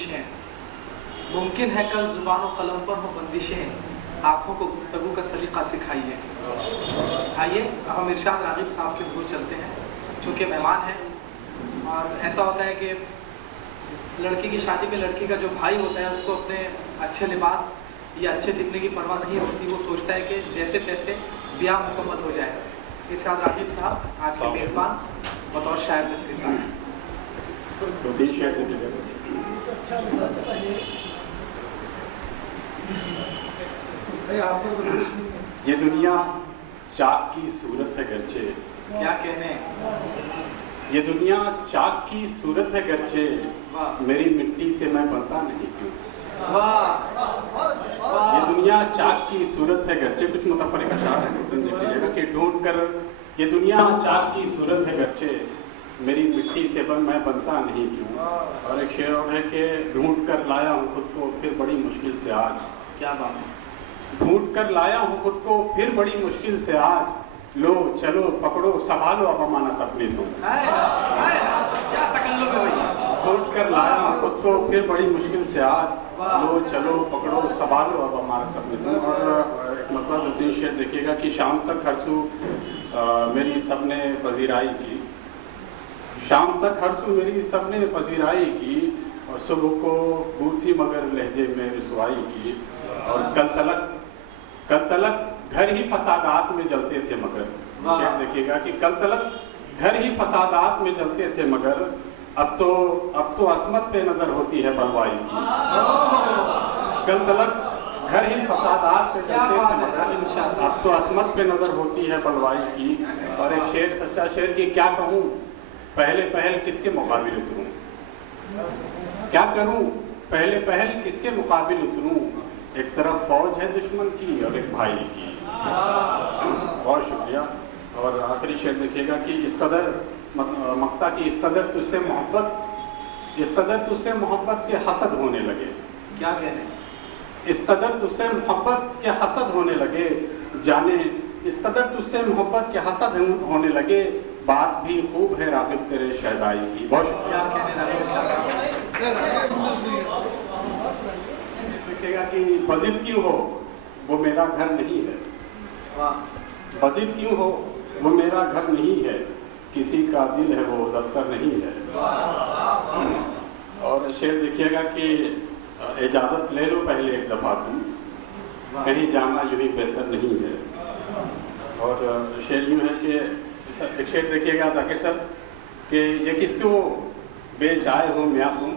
बंदिशें हैं। मुमकिन है कल ज़ुबान और कलम पर हो बंदिशें, आँखों को गुफ्तगू का सलीका सिखाइए। आइए अब हम इरशाद राग़िब साहब के ऊपर चलते हैं, चूँकि मेहमान हैं। और ऐसा होता है कि लड़की की शादी में लड़की का जो भाई होता है उसको अपने अच्छे लिबास या अच्छे दिखने की परवाह नहीं होती। वो सोचता है कि जैसे तैसे ब्याह मुकम्मल हो जाए। इरशाद राग़िब साहब आज के मेज़बान बतौर शायर तशरीफ़ लाए। ये दुनिया चाक की सूरत है गरचे, क्या कहने, ये दुनिया चाक की सूरत है गरचे, मेरी मिट्टी से मैं बनता नहीं क्यों। ये दुनिया चाक की सूरत है गरचे, कुछ मुतफरिक अशार है, देख लीजिएगा कि ढूंढ कर, ये दुनिया चाक की सूरत है गरचे, मेरी मिट्टी से मैं बनता नहीं क्यों। और एक शेर और है कि ढूंढ कर लाया हूँ खुद को फिर बड़ी मुश्किल से आज। क्या बात है, ढूंढ कर लाया हूँ खुद को फिर बड़ी मुश्किल से आज, लो चलो पकड़ो संभालो अब अमानत अपनी तो। क्या तकल्लुफ़ है भाई। ढूंढ कर लाया हूँ खुद को फिर बड़ी मुश्किल से आज, लो चलो पकड़ो संभालो अब अमानत अपनी तो। और एक मतलब दो-तीन शेर देखिएगा कि शाम तक हरसू मेरी सबने पजीराई की, शाम तक हरसू मेरी सबने पजीराई की, और सुबह को बूथी मगर लहजे में रसवाई की। और कल तलक घर ही फसादात में जलते थे मगर, शेर देखिएगा कि कल तलक घर ही फसादात में जलते थे मगर, अब तो असमत पे नजर होती है बलवाई की। कल तलक घर ही फसादात पे जलते थे मगर, अब तो असमत पे नजर होती है बलवाई की। और एक शेर सच्चा शेर की क्या कहूँ, पहले पहल किसके मुकाबिल उतरूं, क्या करूं पहले पहल किसके मुकाबिल उतरूं, एक तरफ फौज है दुश्मन की और एक भाई की। बहुत शुक्रिया। और आखिरी शेर देखिएगा कि इस कदर मक्ता की इस कदर तुझसे मोहब्बत के हसद होने लगे। क्या कहने, इस कदर तुझसे मोहब्बत के हसद होने लगे, जाने इस कदर तुझसे मोहब्बत के हसद होने लगे, बात भी खूब है राग़िब तेरे शहदाई की। बहुत शुक्रिया। देखिएगा कि बज़िद क्यों हो वो मेरा घर नहीं है, बज़िद क्यों हो वो मेरा घर नहीं है, किसी का दिल है वो दफ्तर नहीं है। और शेर देखिएगा कि इजाज़त ले लो पहले एक दफ़ा तुम, कहीं जाना यूँ ही बेहतर नहीं है। और शेर यूँ है कि एक शेर देखिएगा ज़ाकिर साहब कि ये किसको बेच आए हो मियाँ तुम,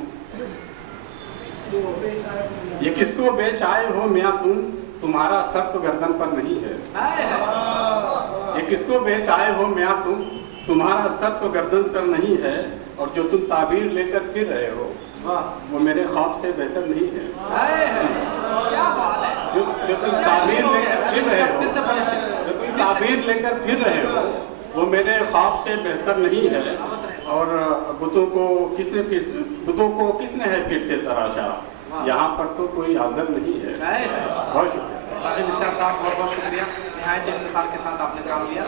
ये किसको बेच आए हो मियाँ तुम, तुम्हारा सर तो गर्दन पर नहीं है। ये किसको बेच आए हो मियाँ तुम, तुम्हारा सर तो गर्दन पर नहीं है, और जो तुम ताबीर लेकर फिर रहे हो वो मेरे ख्वाब से बेहतर नहीं है। क्या बात है, जो तुम ताबीर लेकर फिर रहे हो, जो तुम ताबीर लेकर फिर रहे हो वो मेरे ख्वाब से बेहतर नहीं है। और बुतों को किसने है फिर से तराशा, यहाँ पर तो कोई हाजिर नहीं है। बहुत शुक्रिया। बहुत बहुत शुक्रिया, निहायत इख्तिसार के साथ आपने काम लिया।